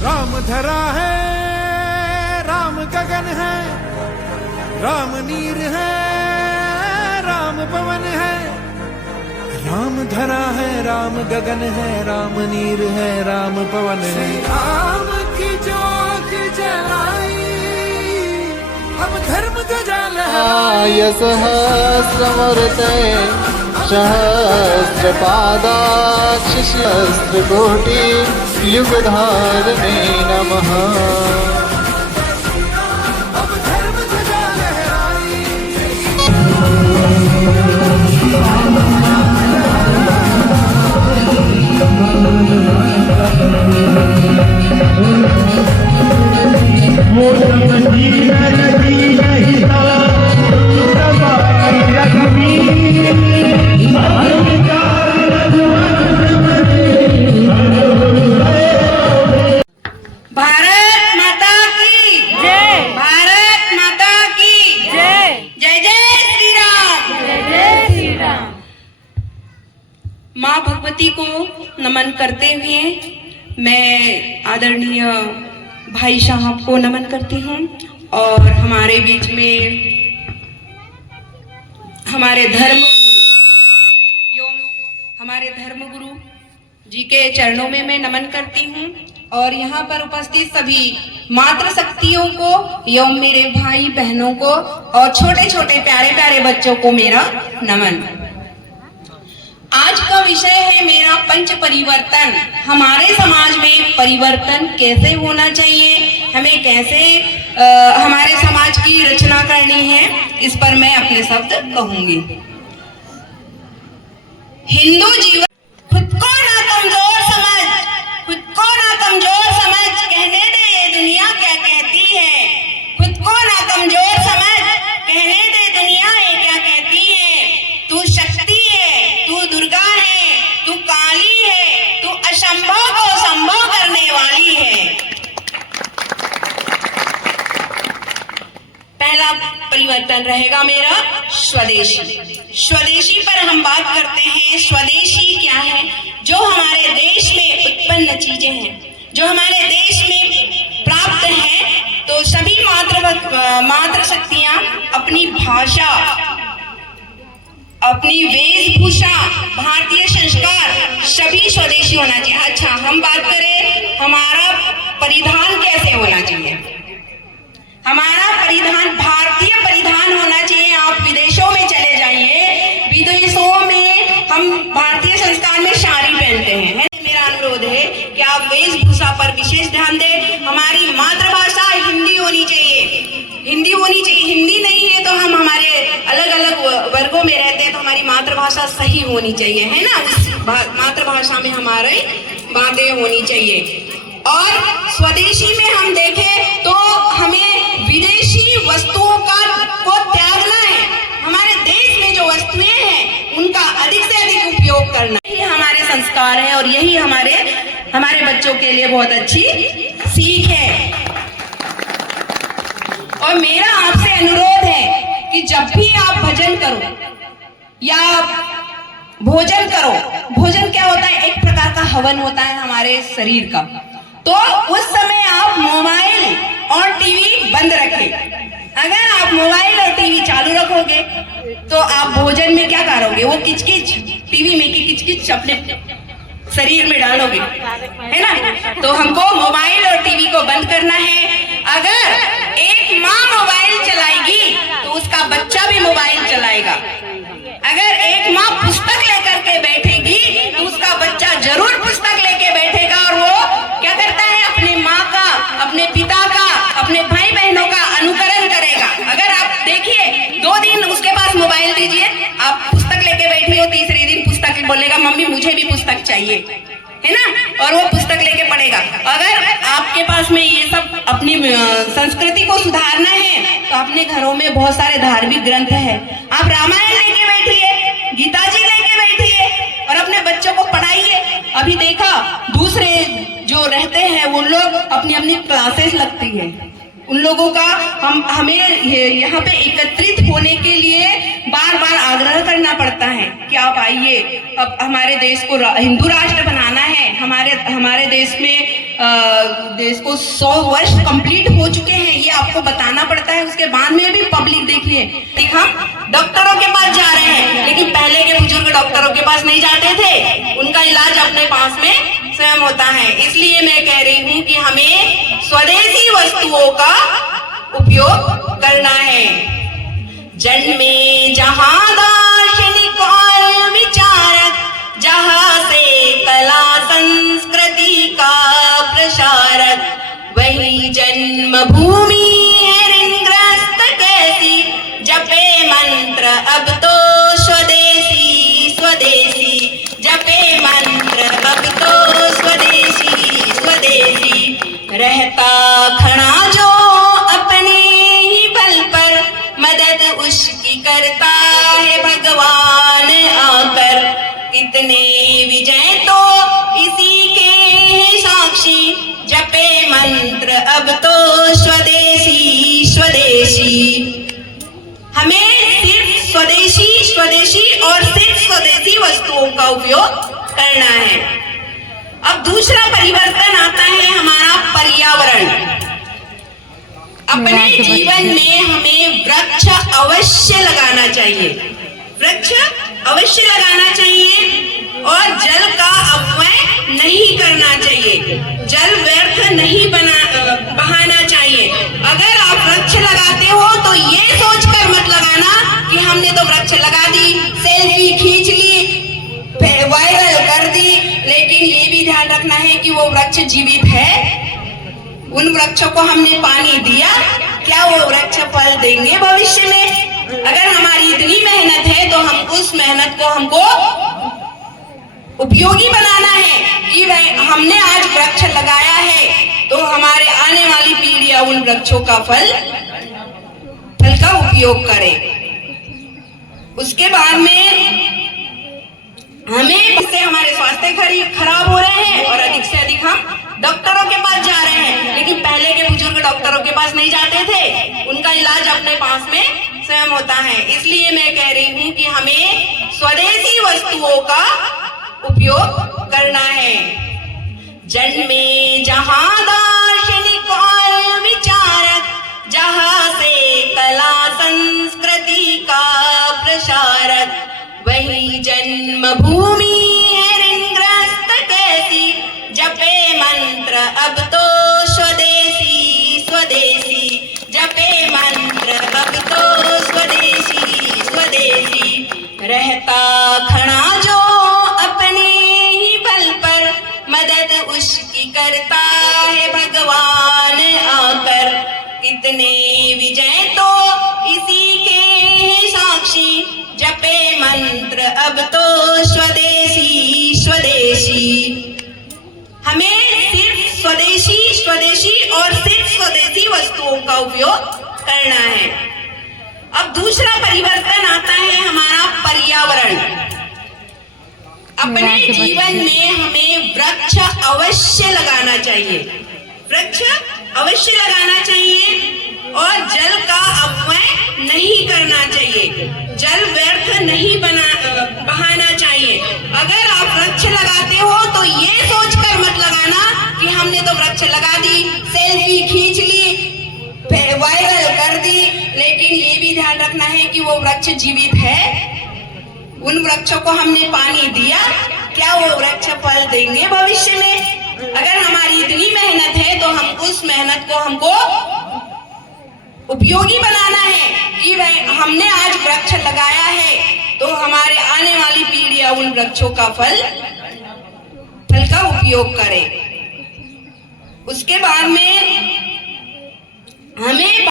राम धरा है, राम गगन है, राम नीर है, राम पवन है। राम धरा है, राम गगन है, राम नीर है, राम पवन है। राम की ज्योत जलाई, हम धर्म ध्वजा लहराए। सहस्रमूर्ते सहस्रपादाक्ष सहस्रकोटि युगधारिणे नमः। अब धर्म ध्वजा लहराई। भारत माता की जय। भारत माता की जय। जय जय श्री राम। जय जय श्री राम। माँ भगवती को नमन करते हुए मैं आदरणीय भाई साहब को नमन करती हूँ और हमारे बीच में हमारे धर्मगुरु जी के चरणों में मैं नमन करती हूँ और यहाँ पर उपस्थित सभी मातृशक्तियों को एवं मेरे भाई बहनों को और छोटे छोटे प्यारे प्यारे बच्चों को मेरा नमन। आज का विषय है मेरा पंच परिवर्तन। हमारे समाज में परिवर्तन कैसे होना चाहिए, हमें कैसे हमारे समाज की रचना करनी है, इस पर मैं अपने शब्द कहूंगी। हिंदू जीवन खुद को ना कमजोर समझ, खुद को ना कमजोर समझ, कहने दे ये दुनिया क्या कहती है। खुद को ना कमजोर समझ, कहने दे दुनिया ये क्या कहती है। तू शक्ति है, तू दुर्गा है, तू काली है, तू असंभव को संभव करने वाली है। पहला परिवर्तन रहेगा मेरा स्वदेशी। स्वदेशी पर हम बात करते हैं। स्वदेशी क्या है? जो हमारे देश में उत्पन्न चीजें हैं, जो हमारे देश में प्राप्त हैं, तो सभी मातृ शक्तियां अपनी भाषा, अपनी वेशभूषा, भारतीय संस्कार सभी स्वदेशी होना चाहिए। अच्छा, हम बात करें हमारा परिधान कैसे होना चाहिए। हमारा परिधान भारतीय परिधान होना चाहिए। आप विदेशों में चले जाइए, विदेशों में हम भारतीय संस्कार में साड़ी पहनते हैं। मेरा अनुरोध है कि आप वेशभूषा पर विशेष ध्यान दें। हमारी मातृभाषा हिंदी होनी चाहिए, हिंदी होनी चाहिए। हिंदी नहीं है तो हम हमारे अलग अलग वर्गों में रहते हैं, तो हमारी मातृभाषा सही होनी चाहिए, है ना। उस मातृभाषा में हमारे बातें होनी चाहिए। और स्वदेशी में हम देखें तो हमें विदेशी वस्तुओं को त्यागना है। हमारे देश में जो वस्तुएं हैं उनका अधिक से अधिक उपयोग करना, यही हमारे संस्कार है और यही हमारे बच्चों के लिए बहुत अच्छी सीख है। और मेरा आपसे अनुरोध है कि जब भी आप भजन करो या भोजन करो, भोजन क्या होता है, एक प्रकार का हवन होता है हमारे शरीर का, तो उस समय आप मोबाइल और टीवी बंद रखें। अगर आप मोबाइल और टीवी चालू रखोगे तो आप भोजन में क्या करोगे, वो किचकिच टीवी में की किचकिच अपने शरीर में डालोगे, है ना। तो हमको मोबाइल और टीवी को बंद करना है। अगर एक माँ मोबाइल चलाएगी तो उसका बच्चा भी मोबाइल चलाएगा। अगर एक माँ पुस्तक लेकर के बैठेगी तो उसका बच्चा जरूर पुस्तक लेके बैठेगा और वो क्या करता है, अपने माँ का, अपने पिता का, अपने भाई बहनों का अनुकरण करेगा। अगर आप देखिए 2 दिन उसके पास मोबाइल दीजिए, आप पुस्तक लेके बैठी हो, तीसरे दिन पुस्तक बोलेगा मम्मी मुझे भी पुस्तक चाहिए, है ना, और वो पुस्तक लेके पढ़ेगा। अगर आपके पास में ये सब अपनी संस्कृति को सुधारना है तो अपने घरों में बहुत सारे धार्मिक ग्रंथ है, आप रामायण लेके बैठिए, गीता जी लेके बैठिए और अपने बच्चों को पढ़ाइए। अभी देखा दूसरे जो रहते हैं वो लोग अपनी अपनी क्लासेस लगती है, उन लोगों का हमें यहाँ पे एकत्रित होने के लिए बार बार आग्रह करना पड़ता है कि आप आइए, अब हमारे देश को हिंदू राष्ट्र बनाना है। हमारे देश में देश को 100 वर्ष कंप्लीट हो चुके हैं, ये आपको बताना पड़ता है। उसके बाद में भी पब्लिक देखिए, हम डॉक्टरों के पास जा रहे हैं, लेकिन पहले के बुजुर्ग डॉक्टरों के पास नहीं जाते थे, उनका इलाज अपने पास में स्वयं होता है। इसलिए मैं कह रही हूँ कि हमें स्वदेशी वस्तुओं का उपयोग करना है। जन्मे जहां दार्शनिक और विचारक, जहां से कला संस्कृति का प्रसारक, वही जन्मभूमि है ऋणग्रस्त कैसी, जपे मंत्र अब तो स्वदेशी स्वदेशी, जपे मंत्र अब तो स्वदेशी स्वदेशी। रहता खड़ा जो अपने ही बल पर, मदद उसकी करता है भगवान आकर। कितने विजय तो इसी के हैं साक्षी, जपे मंत्र अब तो स्वदेशी स्वदेशी। हमें सिर्फ स्वदेशी स्वदेशी और सिर्फ स्वदेशी वस्तुओं का उपयोग करना है। अब दूसरा परिवर्तन आता है हमारा पर्यावरण। अपने जीवन में हमें वृक्ष अवश्य लगाना चाहिए, वृक्ष अवश्य लगाना चाहिए और जल का अपव्यय नहीं करना चाहिए, जल व्यर्थ नहीं बहाना चाहिए। अगर आप वृक्ष लगाते हो तो ये सोचकर मत लगाना कि हमने तो वृक्ष लगा दी, सेल्फी खींच ली, वायरल कर दी, लेकिन ये भी ध्यान रखना है कि वो वृक्ष जीवित है, उन वृक्षों को हमने पानी दिया, क्या वो वृक्ष फल देंगे भविष्य में। अगर हमारी इतनी मेहनत है तो हम उस मेहनत को हमको उपयोगी बनाना है कि हमने आज वृक्ष लगाया है तो हमारे आने वाली पीढ़ियां उन वृक्षों का फल का उपयोग करे। उसके बाद में हमें इससे हमारे स्वास्थ्य खराब हो रहे हैं और अधिक से अधिक हम डॉक्टरों के पास जा रहे हैं, लेकिन पहले के बुजुर्ग डॉक्टरों के पास नहीं जाते थे, उनका इलाज अपने पास में स्वयं होता है। इसलिए मैं कह रही हूँ कि हमें स्वदेशी वस्तुओं का उपयोग करना है। जन्मे जहां दार्शनिक और विचारक, जहां से कला संस्कृति का प्रसारक, वही जन्मभूमि है ऋणग्रस्त कैसी, जपे मंत्र अब तो स्वदेशी स्वदेशी, जपे मंत्र अब तो स्वदेशी स्वदेशी। रहता खड़ा जो अपने ही बल पर, मदद उसकी करता है भगवान आकर। कितने विजय तो इसी के हैं साक्षी, जपे मंत्र अब तो स्वदेशी स्वदेशी। हमें सिर्फ स्वदेशी स्वदेशी और सिर्फ स्वदेशी वस्तुओं का उपयोग करना है। अब दूसरा परिवर्तन आता है हमारा पर्यावरण। अपने जीवन में हमें वृक्ष अवश्य लगाना चाहिए, वृक्ष अवश्य लगाना चाहिए और जल का अपव्यय नहीं करना चाहिए, जल व्यर्थ नहीं बहाना चाहिए। अगर आप वृक्ष लगाते हो तो ये सोचकर मत लगाना कि हमने तो वृक्ष लगा दी, सेल्फी खींच ली, वायरल कर दी, लेकिन ये भी ध्यान रखना है कि वो वृक्ष जीवित है, उन वृक्षों को हमने पानी दिया, क्या वो वृक्ष फल देंगे भविष्य में। अगर हमारी इतनी मेहनत है तो हम उस मेहनत को हमको उपयोगी बनाना है कि हमने आज वृक्ष लगाया है तो हमारे आने वाली पीढ़ियां उन वृक्षों का फल का उपयोग करे। उसके बाद में हमें